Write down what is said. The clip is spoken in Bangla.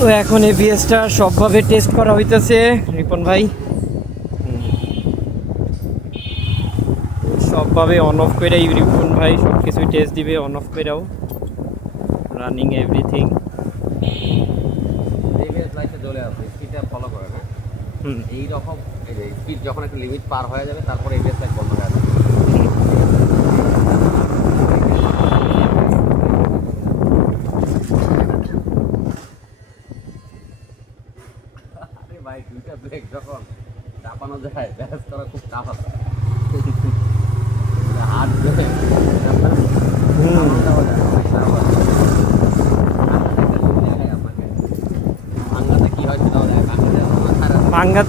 তো এখন এবিএসটা সবভাবে টেস্ট করা হইতেছে রিপন ভাই, সবভাবে অন অফ করে রিপন ভাই সব কিছুই টেস্ট দিবে অন অফ করেও, রানিং এভরিথিং। এবিএস লাইটে জ্বলে আছে, স্পিডটা ফলো করে না। এই রকম এই যে স্পিড যখন একটা লিমিট পার হয়ে যাবে তারপরে এবিএস লাইট বন্ধ হয়ে যাবে। আরে ভাই দুইটা ব্রেক যখন চাপানো যায় ব্যালেন্স করা খুব টাফ আছে। হার্ড ব্রেক পাঙ্গা